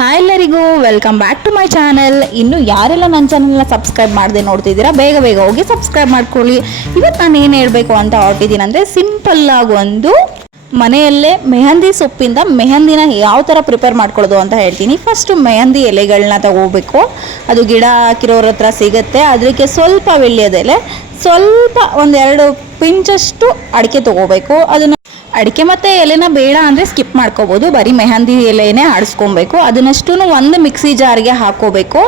Hi ಎಲ್ಲರಿಗೂ welcome back to my channel ಇನ್ನು ಯಾರೆಲ್ಲ ನನ್ನ ಚಾನಲ್ನ ಸಬ್ಸ್ಕ್ರೈಬ್ ಮಾಡದೆ ನೋಡ್ತಿದ್ದೀರಾ, ಬೇಗ ಬೇಗ ಹೋಗಿ ಸಬ್ಸ್ಕ್ರೈಬ್ ಮಾಡ್ಕೊಳ್ಳಿ. ಇವತ್ತು ನಾನು ಏನು ಹೇಳಬೇಕು ಅಂತ ಹೊರಟಿದ್ದೀನಿ ಅಂದರೆ ಸಿಂಪಲ್ ಆಗಿ ಒಂದು ಮನೆಯಲ್ಲೇ ಮೆಹಂದಿ ಸೊಪ್ಪಿಂದ ಮೆಹಂದಿನ ಯಾವ ಥರ ಪ್ರಿಪೇರ್ ಮಾಡ್ಕೊಳ್ಳೋದು ಅಂತ ಹೇಳ್ತೀನಿ. ಫಸ್ಟು ಮೆಹಂದಿ ಎಲೆಗಳನ್ನ ತಗೋಬೇಕು. ಅದು ಗಿಡ ಹಾಕಿರೋರ ಹತ್ರ ಸಿಗುತ್ತೆ. ಅದಕ್ಕೆ ಸ್ವಲ್ಪ ಎಲೆ, ಸ್ವಲ್ಪ ಒಂದೆರಡು ಪಿಂಚಷ್ಟು ಅಡಿಕೆ ತಗೋಬೇಕು. ಅದನ್ನು ಅಡಿಕೆ ಮತ್ತು ಎಲೆನ ಬೇಡ ಅಂದರೆ ಸ್ಕಿಪ್ ಮಾಡ್ಕೋಬೋದು. ಬರೀ ಮೆಹಂದಿ ಎಲೆನೇ ಆಡಿಸ್ಕೊಬೇಕು. ಅದನ್ನಷ್ಟು ಒಂದು ಮಿಕ್ಸಿ ಜಾರ್ಗೆ ಹಾಕೋಬೇಕು.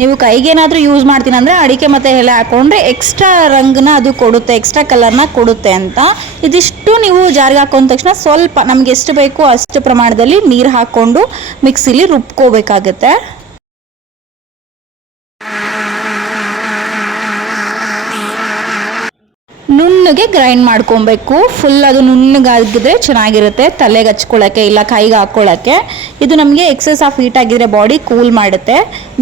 ನೀವು ಕೈಗೇನಾದರೂ ಯೂಸ್ ಮಾಡ್ತೀನಿ ಅಂದರೆ ಅಡಿಕೆ ಮತ್ತು ಎಲೆ ಹಾಕೊಂಡ್ರೆ ಎಕ್ಸ್ಟ್ರಾ ರಂಗನ್ನ ಅದು ಕೊಡುತ್ತೆ ಎಕ್ಸ್ಟ್ರಾ ಕಲರ್ನ ಕೊಡುತ್ತೆ ಅಂತ. ಇದಿಷ್ಟು ನೀವು ಜಾರ್ಗೆ ಹಾಕೊಂಡ ತಕ್ಷಣ ಸ್ವಲ್ಪ ನಮ್ಗೆ ಎಷ್ಟು ಬೇಕು ಅಷ್ಟು ಪ್ರಮಾಣದಲ್ಲಿ ನೀರು ಹಾಕ್ಕೊಂಡು ಮಿಕ್ಸಿಲಿ ರುಬ್ಕೋಬೇಕಾಗತ್ತೆ. ನುಣ್ಣಗೆ ಗ್ರೈಂಡ್ ಮಾಡ್ಕೊಬೇಕು. ಫುಲ್ ಅದು ನುಣ್ಣಗಾಗಿದ್ರೆ ಚೆನ್ನಾಗಿರುತ್ತೆ. ತಲೆಗೆ ಹಚ್ಕೊಳ್ಳೋಕ್ಕೆ ಇಲ್ಲ ಕೈಗೆ ಹಾಕ್ಕೊಳ್ಳೋಕ್ಕೆ ಇದು ನಮಗೆ ಎಕ್ಸೆಸ್ ಆಫ್ ಹೀಟ್ ಆಗಿದ್ರೆ ಬಾಡಿ ಕೂಲ್ ಮಾಡುತ್ತೆ.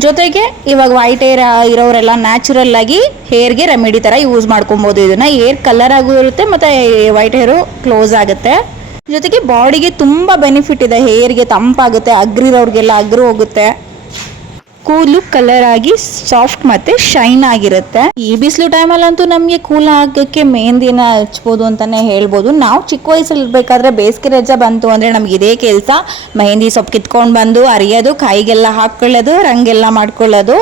ಜೊತೆಗೆ ಇವಾಗ ವೈಟ್ ಹೇರ್ ಇರೋರೆಲ್ಲ ನ್ಯಾಚುರಲ್ ಆಗಿ ಹೇರ್ಗೆ ರೆಮಿಡಿ ಥರ ಯೂಸ್ ಮಾಡ್ಕೊಬೋದು. ಇದನ್ನು ಹೇರ್ ಕಲರ್ ಆಗೂ ಇರುತ್ತೆ ಮತ್ತು ವೈಟ್ ಹೇರು ಕ್ಲೋಸ್ ಆಗುತ್ತೆ. ಜೊತೆಗೆ ಬಾಡಿಗೆ ತುಂಬ ಬೆನಿಫಿಟ್ ಇದೆ. ಹೇರ್ಗೆ ತಂಪಾಗುತ್ತೆ, ಅಗ್ರಿರೋರಿಗೆಲ್ಲ ಅಗ್ರು ಹೋಗುತ್ತೆ ಕೂದಲು ಕಲರ್ ಆಗಿ ಸಾಫ್ಟ್ ಮತ್ತೆ ಶೈನ್ ಆಗಿರುತ್ತೆ. ಈ ಬಿಸಿಲು ಟೈಮಲ್ಲಂತೂ ನಮಗೆ ಕೂಲ್ ಆಗಕ್ಕೆ ಮೆಹಂದಿನ ಹಚ್ಬೋದು ಅಂತಾನೆ ಹೇಳ್ಬೋದು. ನಾವು ಚಿಕ್ಕ ವಯಸ್ಸಲ್ಲಿ ಇರ್ಬೇಕಾದ್ರೆ ಬೇಸಿಗೆ ರಜೆ ಬಂತು ಅಂದ್ರೆ ನಮ್ಗೆ ಇದೇ ಕೆಲಸ. ಮೆಹಂದಿ ಸೊಪ್ಪು ಕಿತ್ಕೊಂಡು ಬಂದು ಅರಿಯೋದು, ಕಾಯಿಗೆಲ್ಲ ಹಾಕೊಳ್ಳೋದು, ರಂಗೆಲ್ಲ ಮಾಡ್ಕೊಳ್ಳೋದು.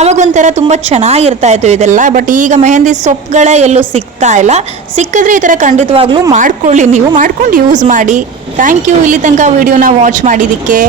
ಅವಾಗ ಒಂಥರ ತುಂಬ ಚೆನ್ನಾಗಿರ್ತಾ ಇತ್ತು ಇದೆಲ್ಲ. ಬಟ್ ಈಗ ಮೆಹಂದಿ ಸೊಪ್ಪುಗಳೇ ಎಲ್ಲೂ ಸಿಗ್ತಾ ಇಲ್ಲ. ಸಿಕ್ಕಿದ್ರೆ ಈ ಥರ ಖಂಡಿತವಾಗ್ಲೂ ಮಾಡ್ಕೊಳ್ಳಿ. ನೀವು ಮಾಡ್ಕೊಂಡು ಯೂಸ್ ಮಾಡಿ. ಥ್ಯಾಂಕ್ ಯು ಇಲ್ಲಿ ತನಕ ವಿಡಿಯೋನ ವಾಚ್ ಮಾಡಿದ್ದಕ್ಕೆ.